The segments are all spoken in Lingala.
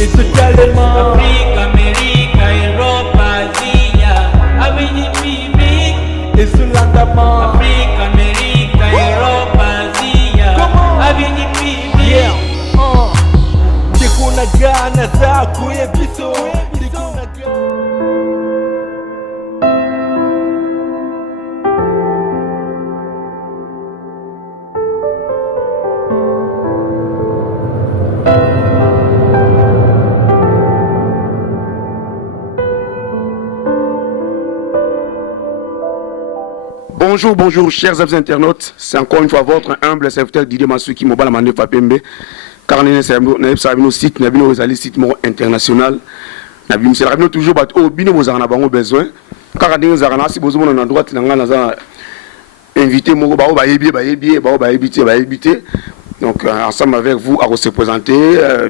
Et totalement Afrique, Amérique, Europe, Asie, Avenue Bibi. Et sous l'andamant Afrique, Amérique, Europe, Asie, Avenue Bibi. Yeah. Tikuna gana zaku episo. Bonjour, bonjour, chers amis internautes. C'est encore une fois votre humble serviteur Didier Masuki Mobile Mande Fapembe. Car nous sommes site, nous sommes site international. Nous sommes toujours nous avons besoin. Car nous avons si besoin de droite, nous avons invité donc ensemble avec vous à se présenter,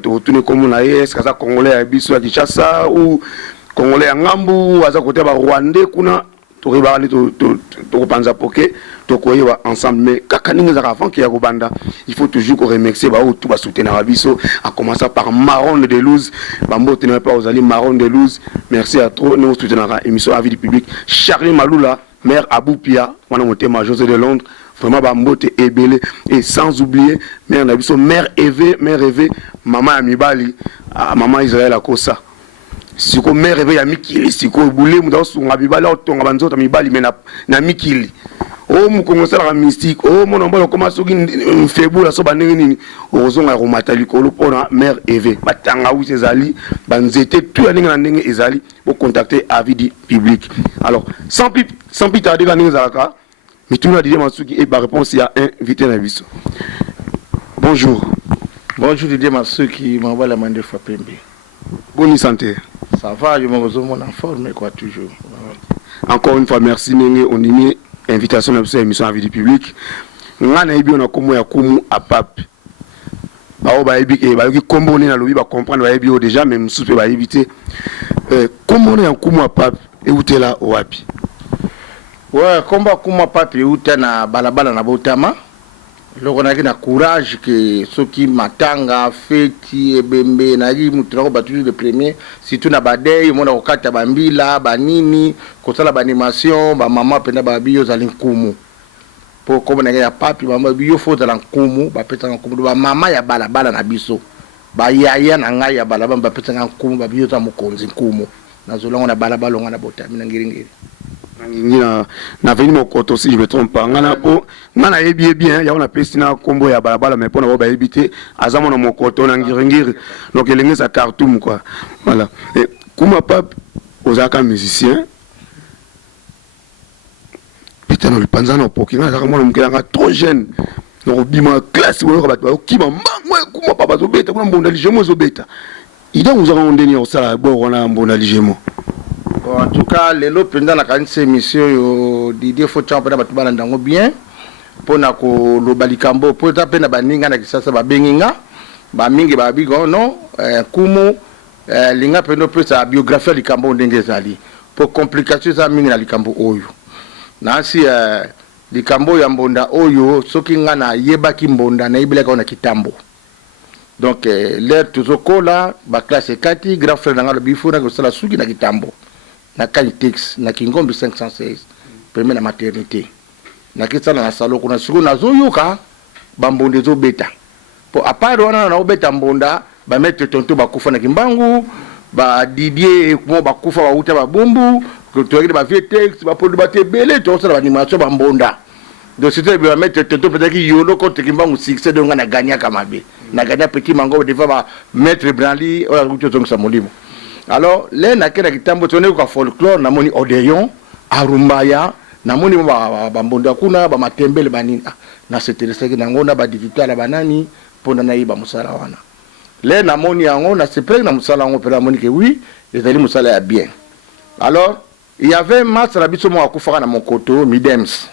de retourner comme on a est-ce que ça Congolais à Bissau à Kinshasa ou Congolais à Ngambu, à côté Rwandais kuna. Ensemble, mais il faut toujours remercier tout soutenir à commencer par Marron de Luz, Bambo tenez pas aux alliés Marron de Luz. Merci à trop nous soutenir émission Avis du public. Charlie Maloula, maire Aboupia, major José de Londres, vraiment Bambo te ébélé et sans oublier mère Nabiso, mère Eve, maman Amibali, maman Israël Akosa. Si ko mère rêve ya mikili si ko boulé mu dans son abibala otonga banzota mibali mena na mikili o mu commencer la mystique o mon ombo commence soki febula so banenge nini ozonga ko matali ko lopona mère Eve batanga wu ezali banzete tout ya na ndenge ezali pour contacter avis du public. Alors sans plus tarder la ndenge zalaka mituna Didier Masuki et ba réponse ya invité na biso. Bonjour Didier Masuki Mobile Mande Fapembe. Bonne santé. Ça va, je me retrouve en forme, quoi, toujours. Encore une fois, merci, Nenge, on y invitation à l'émission Avis du public. On a eu un combo à Pape. Comment on est dans le lobby, comprendre déjà, même si on peut éviter. Comment on est en combo à Pape et où tu es là au Happy? Ouais, combat à Pape et où tu es na balabala na Botama. On a na courage que ceux qui matanga feti ebembe na yi mutrako batu le premier surtout na badei mona okata bambila banini kosala ba animation ba mama penda ba biyo za linkumu pour comme na ya papi mama biyo faut za linkumu ba peta nkumu ba mama ya balabala na biso ba yaya na ngai ya balabala ba peta nkumu ba biyo za mukonzi nkumu na zolongo na balabala ngana bota mina ngiringiri na veni mokoto si je me trompe pas ngana yebi bien ya on a pestina kombo ya balabala mais pona ba ebité azamo na mokoto na ngiringiri donc elenge sa cartoum quoi voilà et kuma Pape ozaka musicien putain le panzano pokinga zaka mwana mkelanga trop jeune donc bima classe wona ba kima mangwe kuma Papa zobeta kuna mbonda lijemo zobeta ida vous aurez ndeni au sala bon on a mbonda lijemo. En tout cas, les lots pendant la émission, Didier faut que tu aies bien. Pour le balikambo, pour taper na baninga na kisasa ba benginga, ba mingi ba bigo non, kumu linga pendo plus sa biographie likambo ndenge zali. Pour complication ça mingi na likambo oyo. Na si likambo ya mbonda oyo soki nga na yeba ki mbonda na ibele ka na kitambo. Donc l'air tuzokola ba classe 4 grand frère na ngalo bifuna ko sala suki na kitambo. Na Kanitex na Kingombe 516 premier na maternité na kisala na salo kuna siku na zoyoka bambonde zo beta po aparo wana na obeta mbonda ba mettre tonto bakufa na Kimbangu ba Didier ko bakufa ba uta ba bombu ko toyede ba vietex ba polo ba tebele to sala ba animation ba mbonda donc c'était ba mettre tonto peut-être yolo contre Kimbangu succès donc na gagner kamabe na gagner petit mango devant ba mettre Branly ola kuto donc sa molimo. Alors, là, na kena kitambo tone kwa folklore na moni Odeyon, Arumbaya, na moni ba mbonda kuna ba matembele banini. Na s'intéresse que ngona ba digital la banani pona na iba musala wana. Là na moni yango na se prendre na musala ngo pela moni que oui, les ali musala ya bien. Alors, il y avait match la biso mo akufaka na mokoto Midems.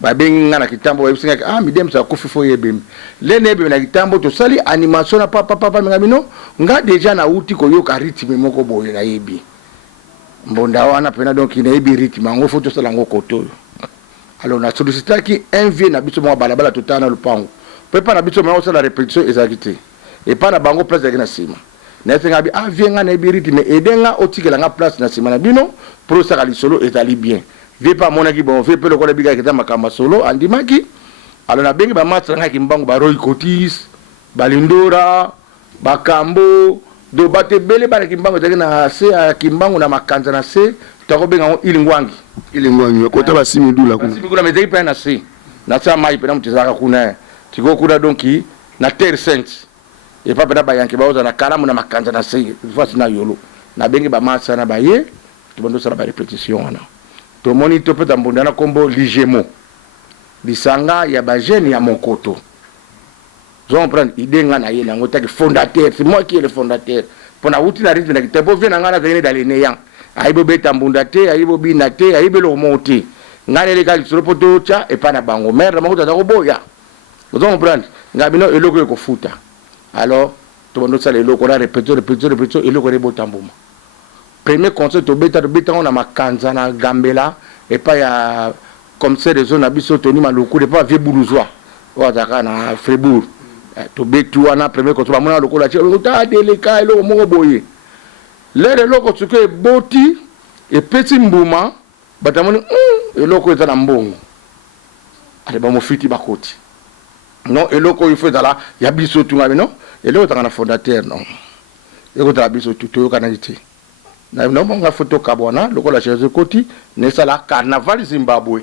Ba benga na kitambo wa bisinga Midems akufifo yebem. Là nebe na kitambo to sali animation na papa mengamino nga déjà na uti ko yoka rythme moko boye na yebi. Mbonda wana pena donc ina yebi rythme ngo faut to sala ngo koto. Alors na sollicité ki un vieux na biso mo balabala totana lupango. Pepa na biso mo sala répétition exacte. et pas na bango place avec na sima na senga bi avienga na biriti mais edenga otikela nga place na sima na bino pour ça ali solo etali bien vie pas monaki bon vie pe le kola biga kita makamba solo andimaki alors na bengi ba matsanga kimbango ba Roy Cotis balindora bakambo do bate bele ba kimbango teke na se kimbango na makanza na se to benga ilingwangi ko ta ba simidula ku simidula meteki pa na se na sa mai pe na mtizaka kuna tiko kuna donki na terre sainte et pas pena ba yanke ba oza na kalamu na makanza na se voici na yolo na bengi ba matsa na ba ye to bondo sala ba répétition wana to moni to peta mbunda na kombo ligemo bisanga ya ba jeune ya Mokoto. Je comprends idée nga na ye na ngota ki fondateur, c'est moi qui est le fondateur. Pona wuti na rythme na kitempo vient nga na zene dans néant. Aibo beta mbunda te, aibo bina te, aibo lo monter. Nga le kali sur poto cha et pas na bango mère na ngota ko boya. Vous comprenez? Nga bino eloko ko futa. Alors to bondo sala eloko na répéter eloko re botambuma. Premier concert to beta on a makanza na gambela et pas ya comme ça les zones abisso toni maluku de pas vieux bourgeois ouazaka na Fribourg to betu wana premier concert mona lokola che ta deleka elo mo boye le loko tsuke boti et petit mbuma batamoni eloko ezana mbongo ale ba mo fiti bakoti non eloko il faut dala ya biso tunga non eloko tanga na fondateur non eloko tala biso tuto kana ite na nga photo kabwana lokola chez Koti ne sala carnaval Zimbabwe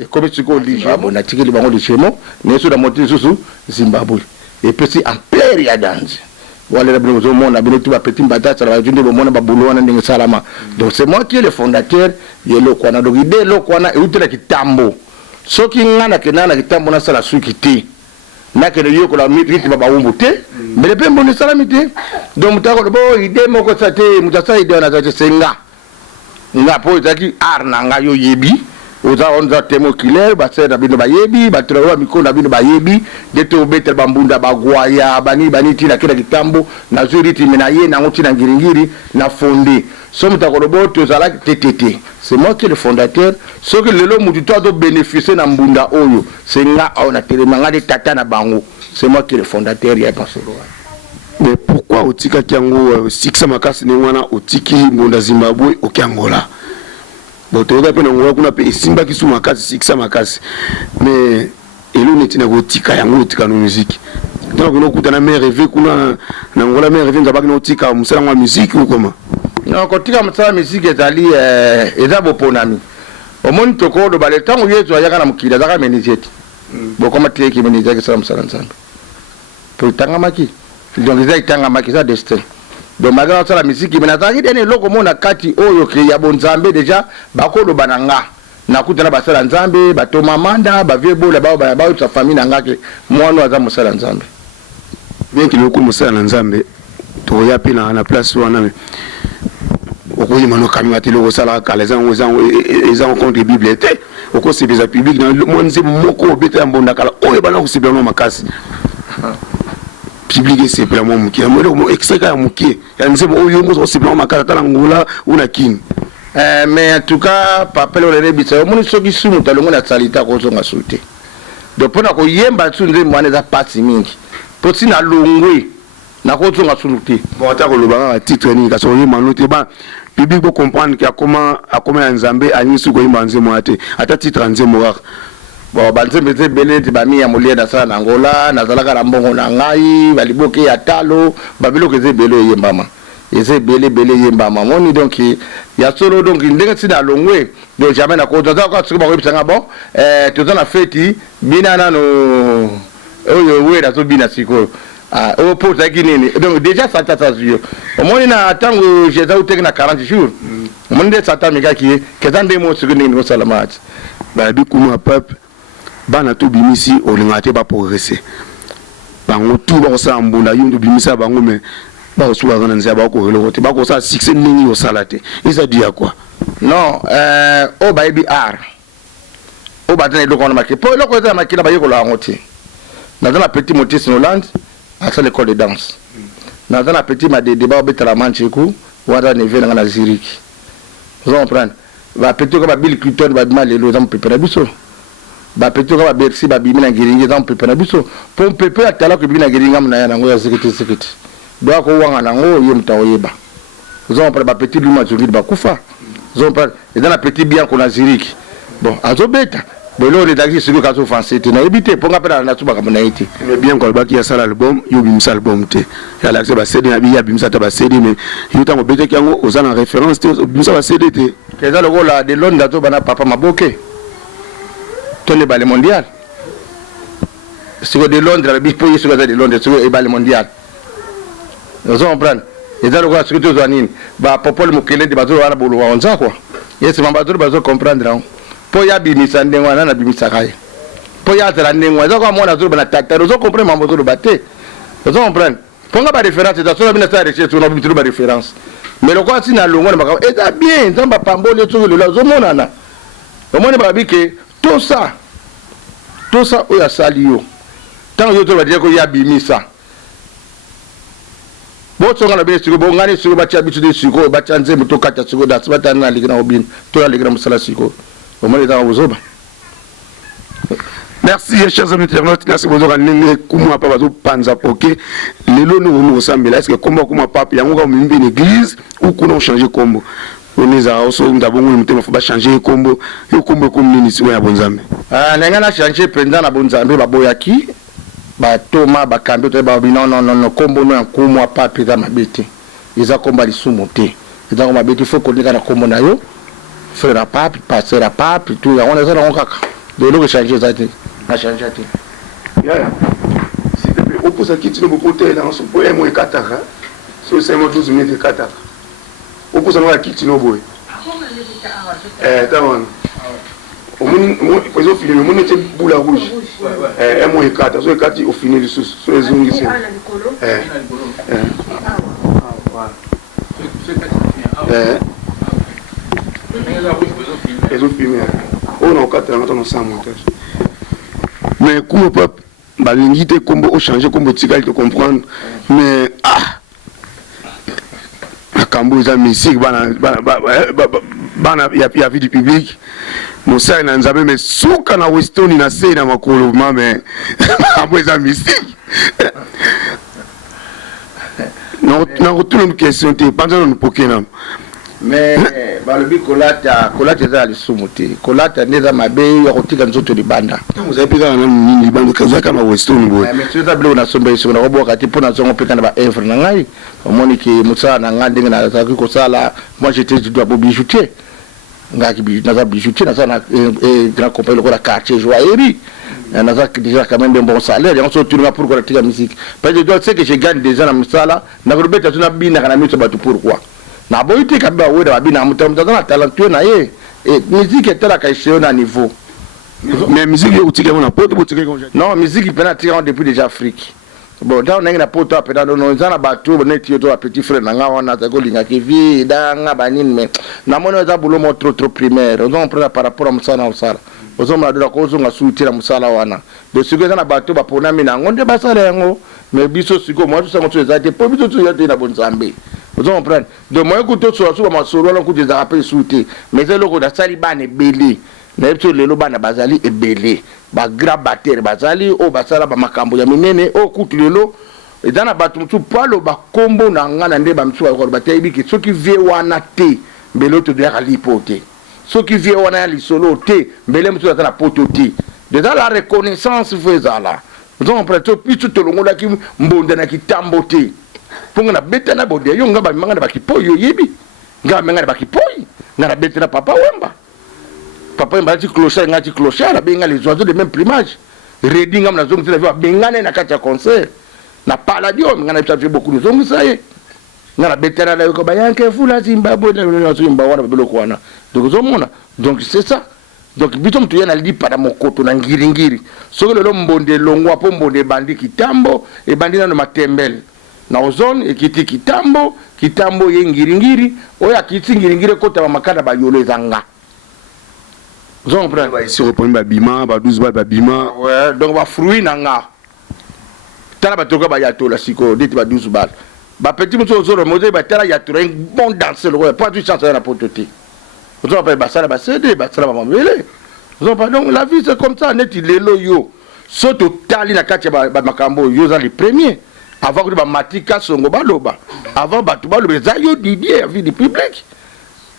et comme tu ko ligemo na tikeli bango ligemo ne so da monter susu Zimbabwe et petit en plein danse voilà le zo mona bino tu ba petit mbata la junde bo mona ba bulwana ndenge salama donc c'est moi qui est le fondateur yelo kwana donc idée lo kwana e utela kitambo soki ngana kenana kitambo na sala sukiti na ke yo ko la mitri ba umbu te mais le pembo ne sala mité donc mutako bo idée moko sate mutasa idée na za senga nga po zaki arna nga yo yebi oza onza temo kiler ba sera bino ba yebi ba trawa mikona bino ba yebi dete obetel bambunda bagwaya bani tina kila kitambo na zuriti mena ye na ngoti na ngiringiri na fondé so mutako bo tozala TTT c'est moi qui le fondateur so que lelo mutu to do bénéficier na mbunda oyo c'est nga ona telemanga de tata na bango c'est moi qui le fondateur ya pasolo. Mais pourquoi otika kiango siksa makasi ne wana otiki mbunda Zimbabwe okiangola bon to ga pena ngora kuna pe simba kisu makasi siksa makasi mais elo netina gotika yango otika no musique donc no kutana me rêver kuna na ngola me rêver ngabaki no otika musala ngwa musique ou comment non kotika musala musique ezali ezabo ponami omoni toko do bale tango yezo ayaka na mukila zaka menizeti bo koma teki menizaki sala musala nzambe pour tanga maki donc ezai tanga maki ça destin donc magana sala musique mais nazaki dene loko mona kati oyo ke ya bonzambe déjà bakolo bananga nakutana basala nzambe batoma manda bavebola ba sa famille nangake mwana aza musala nzambe bien que loko musala nzambe to ya pina na place wana okoyi mano kamwa telo sala kala ezan contre bible te oko se bisa public na monze moko beta mbonda kala oyo bana ko sibla no makasi public c'est vraiment muki mo extrait ya muki ya nzemo oyo mo c'est vraiment makala tala ngula una kin mais en tout cas papel ole rebisa mo soki sumu talongo na salita ko zonga soute donc pona ko yemba tsunze mwana za parti mingi poti na longwe na ko zonga sunute bon ata ko loba titre ni ka so yema note ba public ko comprendre que akoma nzambe ani su ko yemba nzemo ate ata titre nzemo wa bon banzembe te belete bami ya molia na sala na Angola na zalaka na mbongo na ngai baliboke ya talo babiloke ze bele yembama eze bele yembama moni donc ya solo donc ndenge sina longwe donc jamais na ko zaza ko tsiko ba ko bisanga bon toza na feti bina na no oyo we na so bina siko o pour ça kinini donc déjà ça tata sur moni na tango jeza uteki na 40 jours moni de sata mika ki kezande mo siko ni no salamat ba bi kuno pape bana to bimisi olingate ba progresser bango tu ba sa mbunda yundu bimisa bango me ba ko suwa kana nzia ba ko helo te ba ko sa succès ningi yo salate isa dia quoi non o ba bi ar o ba tane lokona make po lokona za makila ba yeko la ngoti na za petit motis no land à l'école de danse na za petit ma de débat betala mancheku wada ne vela na Zurich vous comprenez ba petit ko ba Bill Clinton ba mal lelo za mpepera biso ba petit ka ba Bercy ba bimi na ngiringi za mpepe na biso po mpepe atala ko bimi na ngiringa mna ya nango ya sekete do ko wanga nango ye mtaoyeba zo mpre ba petit luma zuri ba kufa zo mpre et dans la petit bien qu'on a Zurich bon azo beta bolo le dagi siko ka so français te na ebite po ngapela na tuba ka mona ite mais bien ko ba ki ya sala album yo bimisa album te ya la ba CD na bi ya bimisa ta ba CD mais yo tango beta ki yango ozana référence te bimisa ba CD te keza loko la de Londres to bana papa maboke to le bale mondial siko de Londres bi po siko de Londres siko e bale mondial ozo comprendre eza loko siko to zanini ba popole mukele de bazo wana bolo wa onza quoi yes mamba to bazo comprendre on po ya bimisa ndengwa na bimisa kai po ya tera ndengwa za kwa mona zo bana tata zo comprendre mambo zo baté zo comprendre ponga ba référence za so bina sa recherche na bitu ba référence mais le quoi si na longo na ba eta bien nzamba pambole to lo zo mona na o mona ba bike tout ça o ya salio tant yo to ba dire ko ya bimisa bo so ngana be siko bo ngani siko ba cha bitu de siko ba cha nzembo to kata siko da sibata na ligina obin to la ligina musala siko o mona da ozoba. Merci chers amis internautes, merci beaucoup à Nenge Kuma Papa Panza Poké. Les lots nous ressemblent. Est-ce que combo Kuma Papa yango ka mimbi une église ou qu'on changer combo? On est à oso ndabongo mutema faut changer combo. Yo combo comme nini si ya bonzambe. Ah nenga na changer pendant na bonzambe ba boyaki ba toma ba kambe to ba non combo no Kuma Papa za mabeti. Iza komba lisumu te. Iza komba mabeti faut qu'on na combo na yo. Frère à pape, pasteur à pape, tout on est ça on kaka. De l'eau changer ça te. A changer te. Ya. S'il te plaît, opose à qui tu ne peux pas là en ce point moi kataka. So c'est moi 12 minutes kataka. Opose à qui tu ne peux. Tamam. Au moins ils ont filé, mon était boule rouge. Moi kata, so kati au fini le sous, so les ongles ici. Ils ont filmé. Oh non, kata on sans montage. Mais comment peuple balingité combo au changer combo tigal te comprendre mais la cambo za musique bana ya vie du public mon ça na nzabe mais souka na Weston na sei na makolo mais abo za musique non retourne une question te pendant nous pokena mais balobi kolata za lisumuti kolata neza mabe ya kotika nzoto libanda vous avez pika na nini libanda kaza kama Weston boy mais tu as bleu na somba iso na koboka ti pona zongo peka na ba evre na ngai omoni ki musala na ngande na za ko sala moi j'étais du doigt bijoutier ngaki bi na za bijoutier na za na grand compagnie ko la quartier joaillerie na za déjà quand même un bon salaire et on se tourne pour ko la musique parce que je sais que je gagne déjà na musala na ko beta tuna bina kana miso batu pourquoi na boyite kabba weda babina mutamta na talentueux na ye et musique est là ka na niveau mais musique yo utika na poto botike comme non musique il peut tirer depuis déjà Afrique bon dans na poto apena no nzana batu boneti to petit frère na ngawa na ko linga kivi danga banini mais na mono za bulo mo trop primaire on prend par rapport à musala usala ozoma dola ko zonga suitira musala wana de siko na batu ba pona mina ngonde basala yango mais biso siko mo to sango to za te po biso to ya te na bonzambe. Vous comprenez? De moi, écoutez, sur ma solo, on écoute des rappels soutés. Mais c'est le coup de Saliban et Belé. Mais sur le Loban à Bazali et Belé. Ba grab batteur Bazali, au Basala, Makambo, Yaminene, au coup de l'eau. Et dans la bâton, tout pas le combo n'anga n'ande bamsou à Corbaté, qui ceux qui viennent wana té, mais l'autre de la lipoté. Ceux qui viennent wana li solo té, mais l'aime sur la pototé. Déjà la reconnaissance faisant là. Vous comprenez? Tout le monde qui mbonde qui tamboté. Ponga na beta na bode yo ngaba manga na bakipoyi yo yebi ngaba manga na bakipoyi ngana beta na papa wemba ti clochard ngati clochard benga les oiseaux de même plumage redi ngam na zongi tena bengane na kati ya concert na palladium ngana pita beaucoup de zongi ça y ngana beta na yo ko bayanke fula Zimbabwe na Zimba wana babelo kwana donc zomona donc c'est ça donc bitom tu yana lipa na mokoto na ngiringiri soko lelo mbonde longwa po mbonde bandi kitambo e bandi na matembele na ozone ekiti kitambo ye ngiringiri oya kiti ngiringiri kota ba makada ba yolo ezanga zon prend ba ici répondre ba bima ba 12 ba bima ouais donc ba fruit nanga tala ba toka ba yato la siko dit ba 12 bal ba petit muso ozoro moze ba tala yato un bon danseur ouais pas du chance na pototi ozon ba sala ba cd ba sala ba mabele Donc la vie c'est comme ça, net lelo yo. Soto tali na kati ba makambo yo za les premiers. Avant que ba matika songo baloba. Avant batu baloba za yo Didier vie du public.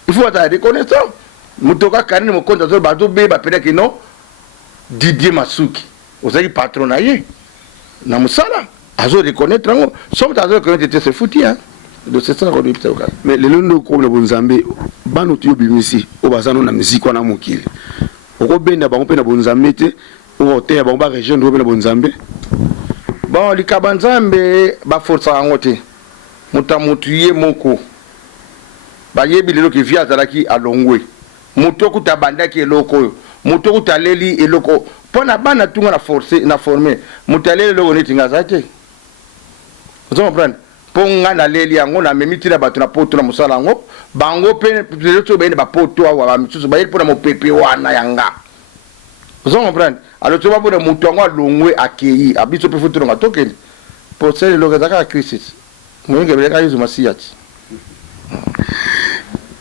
Il faut être reconnaissant. Mutoka kanini mo konta zo bazo be ba pena que non Didier Masuki. Ozali patron na ye. Na musala. Azo reconnaître ngo. Somme azo reconnaître c'est foutu hein. De c'est ça qu'on dit peut-être. Mais le londo comme le bonzambe bano tu bimisi obazano na musique wana mokili. Oko benda bango pe na bonzambe te o te bango ba région do pe na bonzambe. Bon likabanzambe ba force ngo te. Mutamutuye moko. Ba yebi lelo ki via zalaki alongwe. Mutoku tabandaki eloko. Mutoku taleli eloko. Pona bana tunga na forcer na former. Mutaleli eloko neti ngazate. Vous comprenez? Ponga na leli yango na memiti na bato na poto na musala yango bango pe leto bene ba poto wa ba misusu ba yeli pona mopepe wana yanga. Vous comprenez? Alors tu vas pour mutu yango alongwe akei abiso pe futu nga tokeni. Pour celle le gazaka crisis. Moyenge beleka yuzu masiyati.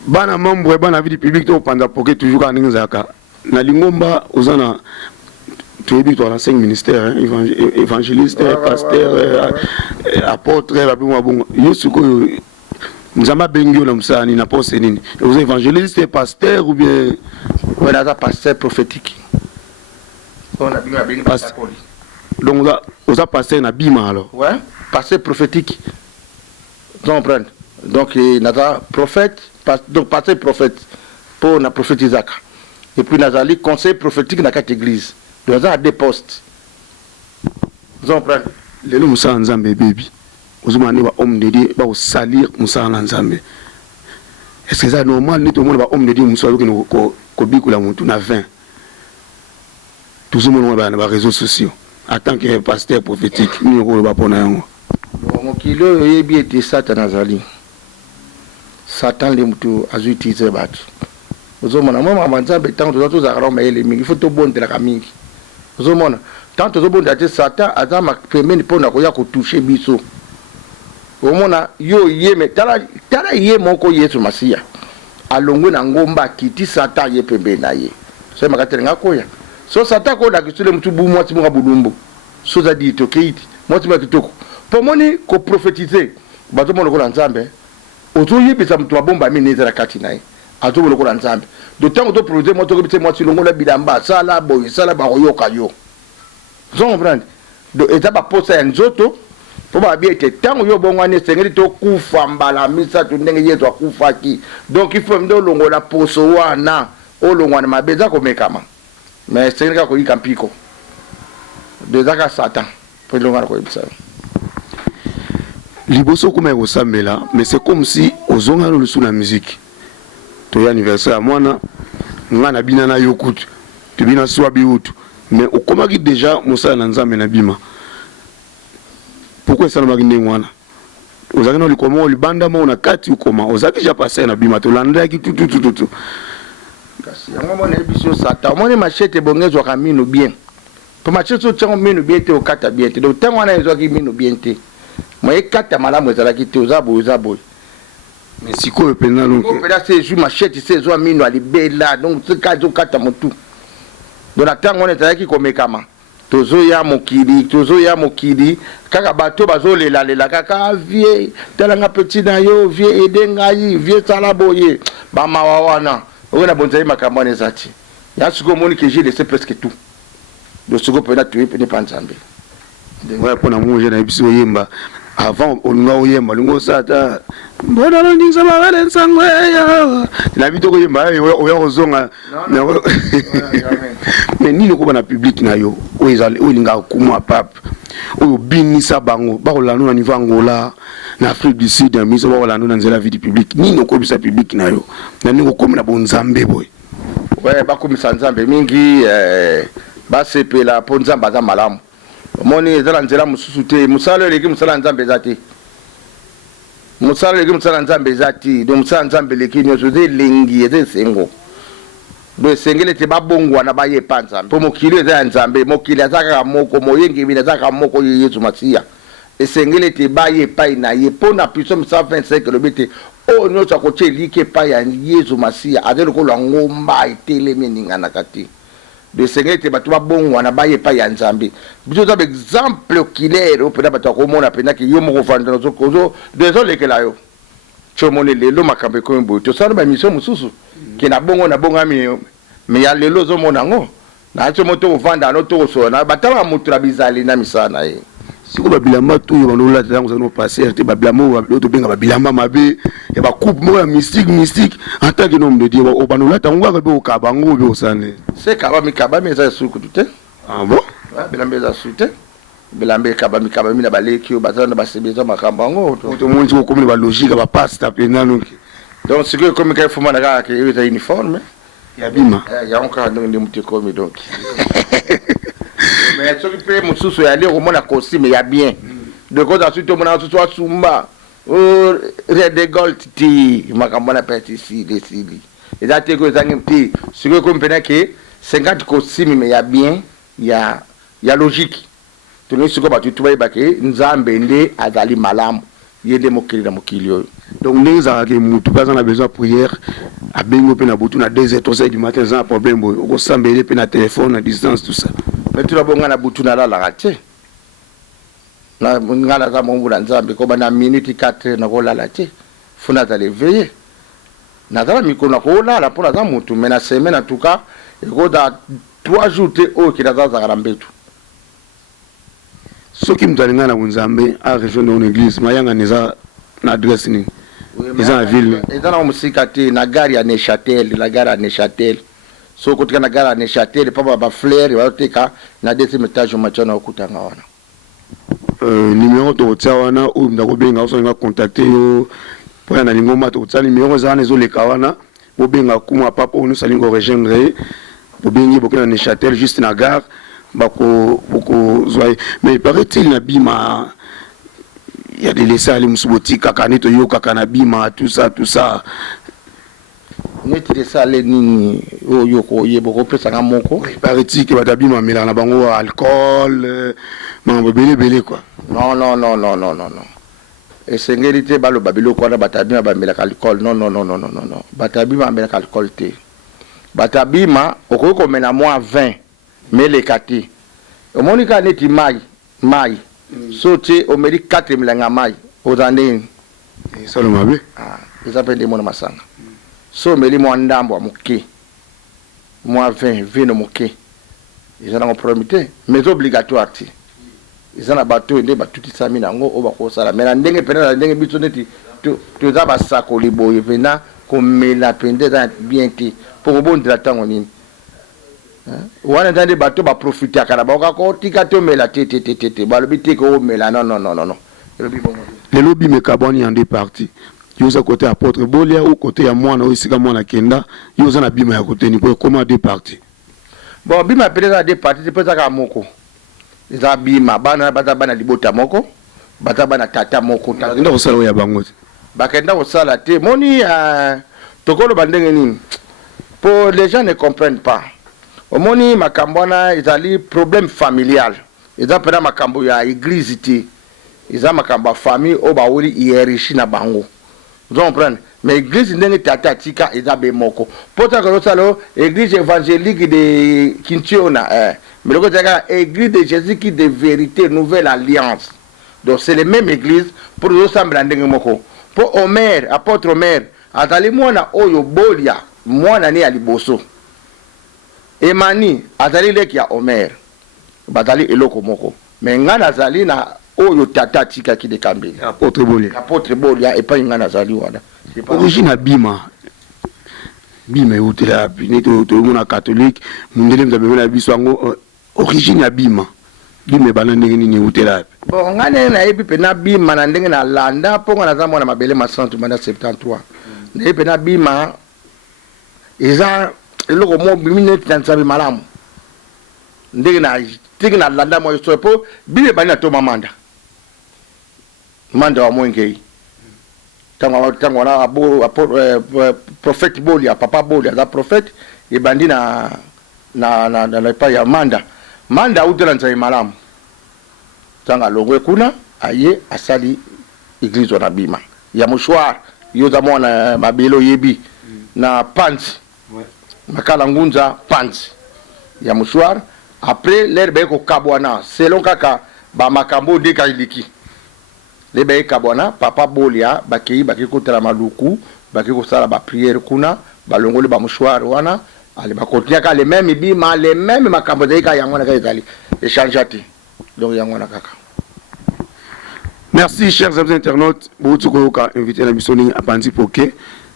Bana membre bana vie du public to panda poke toujours ka ningzaka. Na lingomba ozana tu es dans 5 ministères, hein, évangéliste, pasteur, apôtre, nous avons bengi na musani na poste nini. Vous évangéliste, pasteur ou bien voilà pasteur prophétique. On a bien donc vous avez pasteur na bima alors. Ouais, pasteur prophétique. Vous comprenez? Donc nada prophète, donc pasteur prophète pour na prophétiser. Et puis nazali conseil prophétique na quatre églises. Nous avons des postes. Vous comprenez? Les gens qui Nzambe baby. Vous avez des hommes de Dieu qui salir Moussa Nzambe. Est-ce que c'est normal que tout le monde va homme de Dieu Moussa qui bikula mutu na 20? Tout le monde va dans les réseaux sociaux. En tant que pasteur prophétique, nous ne va pas na yango. Mon kilo yebi était Satan azali. Satan les mutu azutize batu. Vous avez moi Nzambe tant que tous aroma ele mingi, il faut tout bon de la mingi. Vous avez tant que bon de Satan azama permet pour na koya ko toucher biso. Vous mona yo yeme tala ye moko Yesu Masia. Alongwe na ngomba kiti Satan ye pembe na ye. So makatele ngakoya. So Satan ko da kisule mtu bu mwati mga bulumbu. So za di to keiti. Mwati mga kitoko. Pour moni ko prophétiser. Bazo mona ko na Nzambe. Ozo yebisa mtu abomba mineza kati naye. Azo mona ko na Nzambe. D'autant que tu produis moi tu moi tu l'ongo la bidamba ça la boy ça la baroyo kayo. Vous comprenez? Donc et ça va poser un zoto pour ba bien que tant yo bongwane sengeli to kufa mbala misa tu ndenge yeto akufa ki. Donc il faut ndo longo la poso wana o longo na mabeza ko mekama. Mais sengeli ko ikampiko. De zaka Satan. Pour longo ko ibisa. Liboso comme au sambela mais c'est comme si ozonga le sous la musique. To anniversaire mwana ngana bina na yokutu to bina swabi utu mais okomaki déjà Moussa na Nzambe na bima. Pourquoi ça ne m'a guindé mwana? Ozaki no likoma libanda mo na kati ukoma ozaki déjà passé na bima to landa ki tout kasi yango mona ebiso Satan mona machete bongezo ka mino bien pour machete so tsango mino bien te okata bien te donc tango na ezo ki mino bien te mo ekata malamu ezalaki te ozabo. Mais si quoi pena donc c'est juste machette c'est zo mino alibela donc ce cas zo kata mutu donc la tango on est qui comme kama tozo ya mokili kaka bato bazolela kaka vie talanga petit na yo vie edengai vie salaboye ba mawawana ona bonzayi makambo na zati ya suko moni que j'ai laissé presque tout donc suko pena tu pena panzambe ouais pour na moje na biso yemba avant on a oyemba lungo sata mbona ndinza bawele nsangwe ya la bito ko yemba oya ozonga mais ni le ko na public na yo oyizali olinga kumwa pap oyo binisa bango ba kolano na niveau Angola na Afrique du Sud na miso ba kolano na nzela vie du public ni no ko bisa public na yo na ni ko komina bonzambe boy ouais ba komisa nzambe mingi ba sepela po nzamba za malamu moni ezala nzela mususu te musalo leki musala nzambe zati musalo leki musala nzambe zati do musala nzambe leki nyoso de lengi eze sengo do sengele te babongwa na baye panza po mokili eza nzambe mokili azaka moko moyengi bina azaka moko Yesu Masia esengele te baye pai na ye pona puissance 125 km o nyoso ko che like pai ya Yesu Masia azelo ko la ngomba itele meninga na kati de sengete bato babongo na baye pa ya nzambe biso za exemple oculaire opena bato komona pena ki yo moko vanda ozo dezo lekela yo chomone lelo makambe ko mbo to sala ba mission mususu ki na bongo ami me ya lelo zo mona ngo na chomo to vanda no to so na bataba mutu la bizali na misana ye siko babilamba tu yo banola tango za no passer te babilamba ba to benga babilamba mabe ya ba coupe mo ya mystique en tant que nom de Dieu o banola tango ka be o ka bango be o sane c'est kaba mi za suku tute ah bon bilamba za sute bilamba kaba mi na baleki o bazana ba sebeza makamba ngo to monzi ko komini ba logique ba passe ta penano donc c'est que comme il faut managa que est uniforme ya bima ya encore ndi muti komi donc mais ce qui peut mususu ya aller au mona costume ya bien de cause ensuite on a soit sumba o red gold ti makamba na petit ici décidi et ça te ko zangi ti ce que comme pena que 50 costume mais ya bien ya logique to ne siko ba tu ba ke nzambe nde azali malamu yende mokili na mokili oyo donc ndenge za ke mutu pas en a besoin prière a bengo pe na butu na 2h 3h du matin sans problème boy ko sambele pe na téléphone à distance tout ça mais tu la bonga na butu na la raté na ngala za mungu na nzambe ko bana minute 4 na ko la te funa za leveiller na za mikono ko la pour za mutu mais na semaine en tout cas et ko da 3 jours te o ki da za rambetu soki mtalinga na nzambe a rejoindre une église mayanga neza na adresse ni eza na ville eza na musikati na gari ya Neuchâtel la gare ya Neuchâtel so kotika na gare ya Neuchâtel papa ba fleur ba teka na deuxième étage machana okutanga wana numéro to tsa wana o ndako benga so nga contacter yo pour na lingoma to tsa numéro za na zo le kawana bo benga kuma papa onu salingo rejoindre bo bengi bokena Neuchâtel juste na gare bako zoye mais paraît-il na bima il y a des laissés aller musuboti kaka neto yo kaka na bima tout ça neti de ça les nini yo ko yebo ko pesa ngamoko paraît-il que badabima mela na bango alcool mambo belé quoi non et sengérité balo babilo ko na batabima ba mela alcool non batabima mela alcool te batabima okoko mena moins 20 mais les kati omonika neti mai sauté au mérite 4 milanga mai aux années ça le mabe ils appellent des mona masanga so meli mo ndambo amuke moi 20 no muke ils ont compromis mais obligatoire ti ils ont bateau ndé batuti sami nango o bako sala mais na ndenge pena ndenge biso neti to za ba sako liboye pena ko mela pende za bien ti pour bon de la tango nini wana ndande bato ba profiter akala ba ko tika to mela tete ba lobi tiko o mela non le lobby me kaboni en deux parties yoza côté apôtre Bolia ou côté ya mwana osika mwana kenda yoza na bima ya côté ni pour comment deux parties bon bima pele deux parties peut ça ka moko za bima bana libota moko bana tata moko tata ndo sala ya bango bakenda ko sala te moni tokolo bandenge nini pour les gens ne comprennent pas omoni makambona izali problème familial eza pena makambo ya église ti eza makambo famille o ba woli hiérarchie na bango vous comprenez mais église ndenge tata tika eza be moko pota ko salo église évangélique de Kintiona mais le côté église de Jésus-Christ de vérité nouvelle alliance donc c'est les mêmes églises pour nous sembler ndenge moko pour Omer apôtre Omer azali mwana oyo bolia mwana ni aliboso Emani azali leki ya Omer bazali eloko moko mais ngana azali na oyo tata tika ki de kambi apôtre Bolia et pas ngana azali wana origine ya bima utela neto to mona catholique mundele mzabe na biso ngo origine ya bima bana ndenge nini utela bon ngana na yebi pe na bima na ndenge na landa ponga na zamona mabele ma 173 na yebi na bima eza eloko mo bimine tansabi malamu ndenge na landa mo so po bile bana to manda wa mwengei tango na prophète Bolia papa Bolia da prophète e bandi na pa ya manda utela nsabi malamu tanga longwe kuna aye asali église na bima ya mouchoir yoza mona mabelo yebi na pants makala ngunza pants ya mouchoir après l'air be ko kabwana selon kaka ba makambo de kailiki le be kabwana papa bolia bakei bakiko tala maluku bakiko sala ba prière kuna balongoli ba mouchoir wana ale bakotia ka les mêmes bima les mêmes makambo de ka yango na ka ezali échangeati donc yango na kaka. Merci chers amis internautes beaucoup ko invité na bisoni apandi poké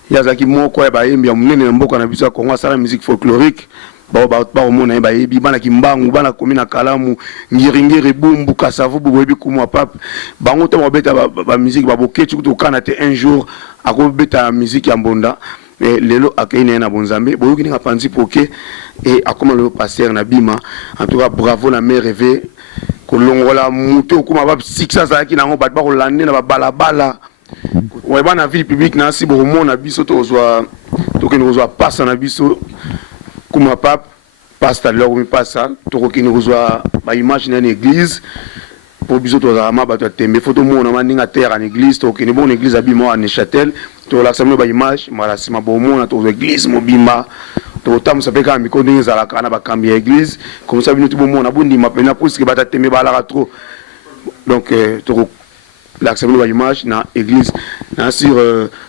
yazaki moko ya bayembi ya munene na mboka na biso ya Congo sala musique folklorique ba omona ba yebi bana kimbangu bana komina kalamu ngiringiri bumbu kasavu boyebi kumwa pap bango te mobeta ba musique ba bokechi kutokana te un jour akobeta musique ya mbonda lelo akaine na bonzambe boyoki ninga panzi poké et akoma le pasteur na bima en tout cas bravo na mère rêvé kolongola muto kuma ba siksa zaki nango bat ba kolande na ba balabala ouais bana ville publique na si bo mona biso to ozwa to keni ozwa passa na biso kuma pap pasta lo mi passa to keni ozwa ba image na église pour biso to za ma ba to tembe photo mona maninga terre en église to keni bon église abima en Neuchâtel to la samelo ba image mara sima bo mona to église mobimba to tam sa peka mi ko ndinga za la kana ba kambi église comme ça bino to bo mona bondi ma pena pour ce que ba ta tembe ba la trop donc to l'accepter l'image na église na sur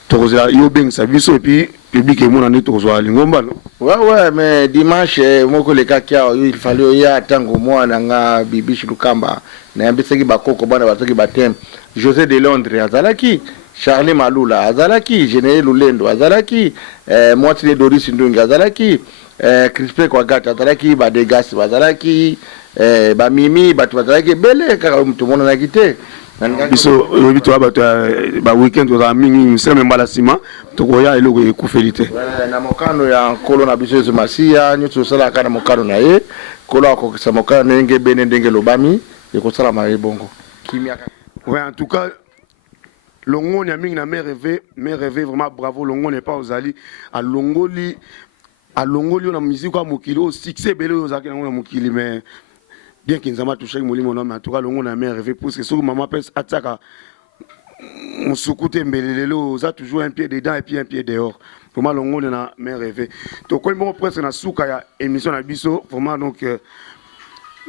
torozela yo beng sa biso et puis public et mon année torozwa lingomba non ouais mais dimanche moko le kakia il fallait ya tango mwana nga bibishi lukamba na yambiseki bakoko bana batoki batem José de Londres azalaki Charlie Malula azalaki Général Lulendo azalaki Moitié Doris Ndunga azalaki Crispé Kwagata azalaki ba Degas azalaki ba Mimi batu azalaki bele kaka mtu mona na kite biso lobi to ba weekend to mingi sema mbala sima to koya eloko ekufelite na mokano ya nkolo na biso zo masia nyoto sala kana mokano na ye kolo akokisa mokano ndenge bene ndenge lobami ekosala ma bongo kimia. Ouais, en tout cas longoni ya mingi na mère rêvé vraiment bravo longo n'est pas ozali a longoli na musique kwa mokili au succès belé ozaki na mokili mais bien qu'ils ont touché mon limon mais en tout cas longo na mère rêvé parce que sur maman pèse ataka on soukouté mbelelelo za toujours un pied dedans et puis un pied dehors vraiment longo na mère rêvé donc quand bon presque na souka ya émission na biso vraiment donc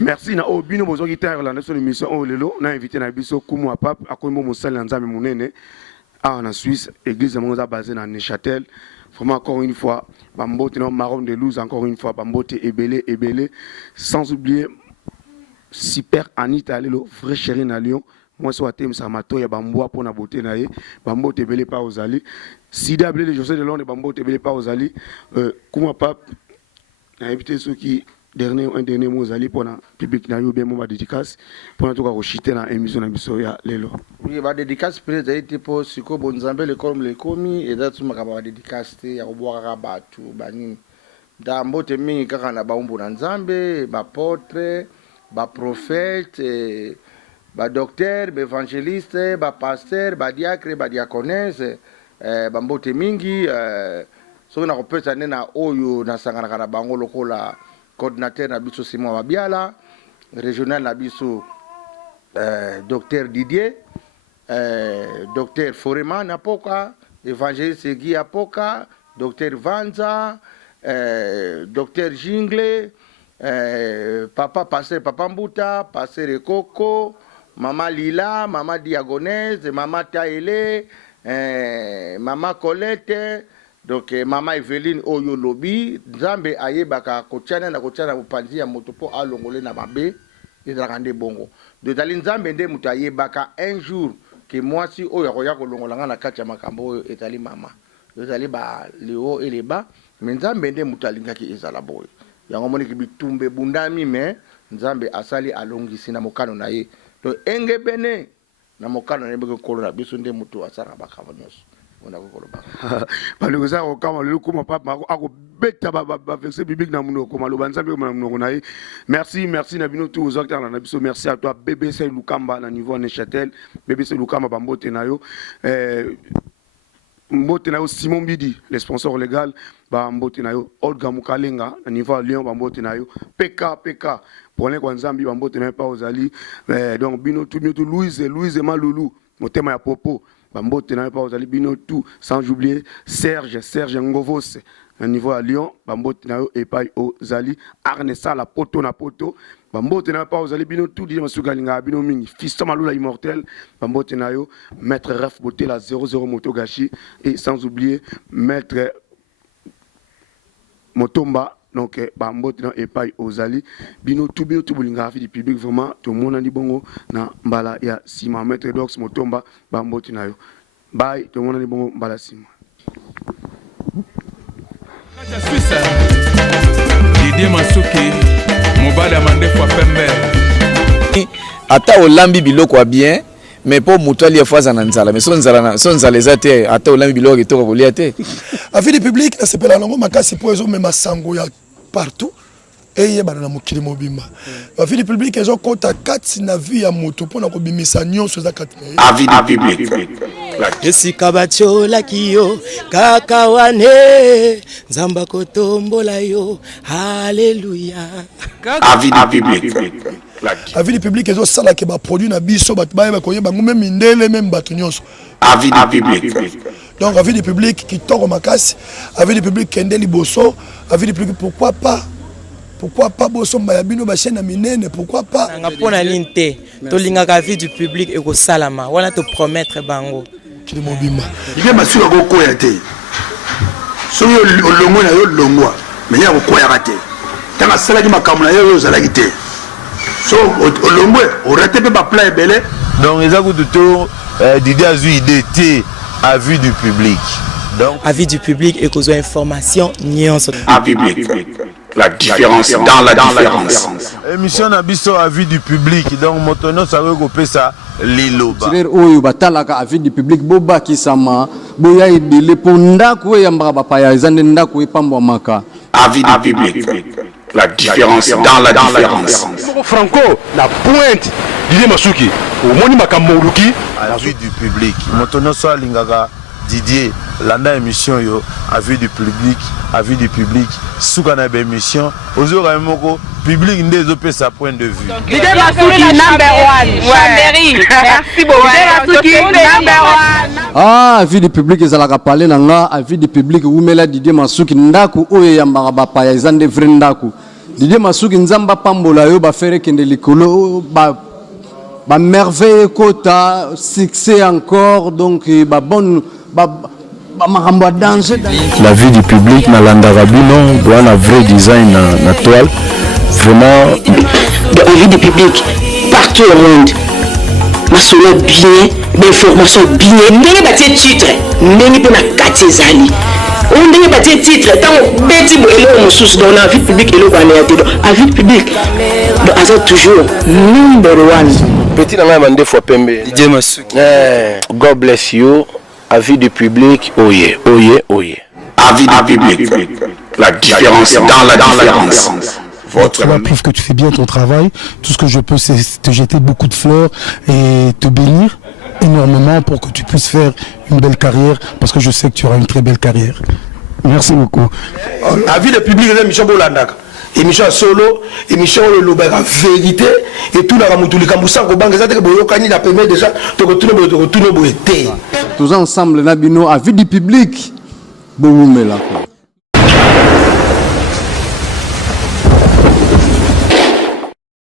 merci na obino bozo guitare la sur l'émission o lelo na invité na biso kumwa pap akomo mosali na nzambe munene en Suisse église de Monza basée dans Neuchâtel. Vraiment encore une fois bambote na Maron de Luz encore une fois bambote ebele sans oublier super Anita lelo vrai chéri na Lyon moi so atem sa mato ya bamboa pour na beauté na ye bambote ebele pa ozali sida blé José de Londres bambote ebele pa ozali kumwa pap na invité ceux qui un dernier mot ozali pour na public na yo bien mo dédicace pour na to ka kochiter na émission na biso ya lelo. Oui ba dédicace peut être pour siko bonzambe le comme le komi et datu makaba dédicace ya kobwaka batu banini da mbote mingi kaka na baumbu na nzambe ba portrait ba prophète ba docteur ba évangéliste ba pasteur ba diacre ba diaconesse ba mbote mingi so na kopesa nena oyo na sangana kana bango lokola coordinateur na biso Simon Mabiala régional na biso docteur Didier docteur Foreman Apoka évangéliste Guy Apoka docteur Vanza docteur Jingle papa pasteur Papa Mbuta pasteur Ekoko maman Lila maman Diagonese maman Taele maman Colette donc maman Evelyne oyo lobi nzambe ayebaka kotiana na kotiana bupanzi ya moto po alongole na mabe ezalaka nde bongo dozali nzambe nde moto ayebaka un jour que moi si oyo akoya kolongola nga na kati ya makambo oyo ezali mama dozali ba leo eleba mais nzambe nde moto alingaki ezala boyo yango moniki bitumbe bundami mais nzambe asali alongisi na mokano na ye to enge bene na mokano na yebeke kolo na biso nde moto asala bakava nyonso on a kokoloba baloza ko kama le kuma papa ako beta ba verset biblique na munoko maloba nzambe na munoko na ye merci na bino tous aux acteurs na biso merci à toi BBC Lukamba na niveau Neuchâtel BBC Lukamba bambote na yo mbote na yo Simon Bidi le sponsor légal bambote na yo Olga Mukalenga na niveau Lyon bambote na yo PK pour les Nzambi bambote na pas ozali donc bino tout Louise Malulu motema ya popo bambote na pas ozali bino tout sans oublier Serge Ngovos na niveau à Lyon bambote na yo epai ozali Arnesa la poto na poto bambote na pa ozali bino tout Didier Masuki alinga bino mingi Fiston Malula immortel bambote na yo maître Ref Boté la 00 Moto Gachi et sans oublier maître Motomba donc bambote na epai ozali bino tout bolinga fi du public vraiment tout le monde andi bongo na mbala ya sima maître Dox Motomba bambote na yo bye tout le monde andi bongo mbala sima Didier Masuki mobala mande fois pembe ata olambi biloko wa bien mais pour mutali fois za nzala mais son nzala ezate ata olambi biloko kitoko kolia te avis du public na sepela longo makasi po ezo mema sango ya partout et ye bana na mokili mobimba avis du public ezo kota 4 na vie ya moto pona ko bimisa nyonso za 4 avis du public esika batiola kiyo kaka wane nzamba kotombola yo haleluya avis du public avis du public ezo sala ke ba produit na biso bat ba ba koyeba ngome mindele même bato nyonso avis du public donc avis du public qui toko makasi avis du public kende liboso avis du public pourquoi pas boso mbayabino ba chaîne minene pourquoi pas ngapona linte to linga ka vie du public eko salama wana to promettre bango kili mobimba Didier Masuki go koya te so yo longo na yo longwa mais ya go koya te tanga sala ki makambo na yo zala ki te so olongwe o rate pe ba plan ebele donc eza kutu to Didier azui idée te à vue du public donc avis du public eko zo information nyonso avis public la différence dans la différence émission na biso à vue du public donc motono ça veut couper ça liloba oyo batalaka avis du public boba kisama boya idile ponda ko yamba bapaya ezande ndako epambwa maka avis du public la différence dans la différence Franco la pointe Didier Masuki au moni makambo luki à vue du public motono so alingaka Didier landa émission yo à vue du public suka na be émission ozoka moko public ndezo pe sa point de vue Didier Masuki number 1 Chambéry merci beaucoup Didier Masuki number 1 avis du public ezalaka parler nanga avis du public umela Didier Masuki ndako oyo yambaka bapaya ezande vrai ndako Didier Masuki nzamba pambola yo ba faire kende likolo ba merveille kota succès encore donc ba bonne la vie du public na landarabino doit un vrai design na toile vraiment la vie du public partout au monde masolo bien d'information bien ndenge batie titre ndenge pe na kati zali on ndenge batie titre tant beti bo elo mosusu dans la vie publique elo ba na tedo la vie publique donc azo toujours number 1 petit na nga mande fois pembe Didier Masuki God bless you avis du public oye avis du public la différence dans la différence tu vois, prouve que tu fais bien ton travail. Tout ce que je peux, c'est te jeter beaucoup de fleurs et te bénir énormément pour que tu puisses faire une belle carrière, parce que je sais que tu auras une très belle carrière. Merci beaucoup. Avis du public les émissions bolandaka émission solo émission le la vérité et tout la mutulika musango banga za te boyokani la première déjà to retourner boyete tous ensemble na bino avis du public boumela